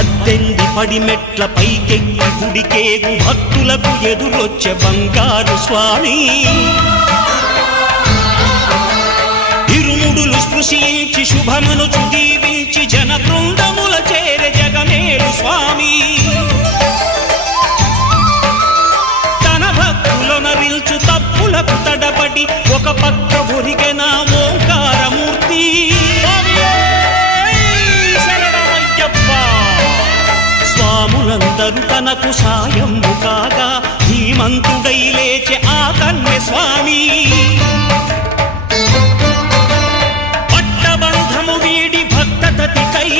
18 పడిమెట్ల పైకెక్కి గుడికేగు భక్తులకు ఎదురొచ్చే బంగారు స్వామి ఇరుముడులు స్పృశించి శుభమును దీవించి జన బృందముల చేరే జగమేలు స్వామి తన భక్తులొనరిల్చు తప్పులకు తడబడి ఒక పక్క ఒరిగెన ఓంకారమూర్తి స్వాములందరూ తనకు సాయము కాగా ధీమంతుడై లేచే ఆ కన్య స్వామి పట్టబంధము వీడి భక్తతతికై